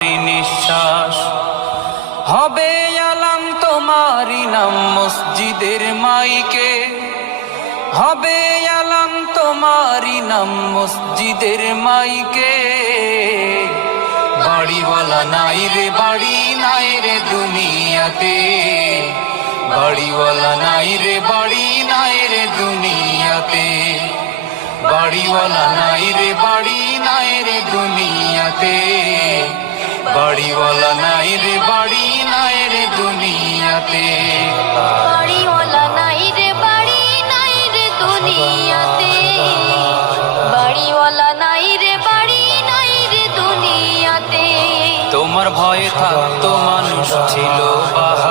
নিঃশ্বাস হবে আলাম তোমারি নাম মসজিদের মাইকে, হবে আলাম তোমারি নাম মসজিদের মাইকে। বাড়িওয়ালা নাই রে বাড়ি নাই রে দুনিয়াতে, বাড়িওয়ালা নাই রে বাড়ি নাই রে দুনিয়াতে, বাড়িওয়ালা নাই রে বাড়ি নাই রে দুনিয়াতে, বাড়িওয়ালা নাই রে বাড়ি নাই রে দুনিয়াতে, বাড়িওয়ালা নাই রে বাড়ি নাই রে দুনিয়াতে, বাড়িওয়ালা নাই রে বাড়ি নাই রে দুনিয়াতে। তোমার ভয়ে থাকতো মানুষ ছিল বাহার,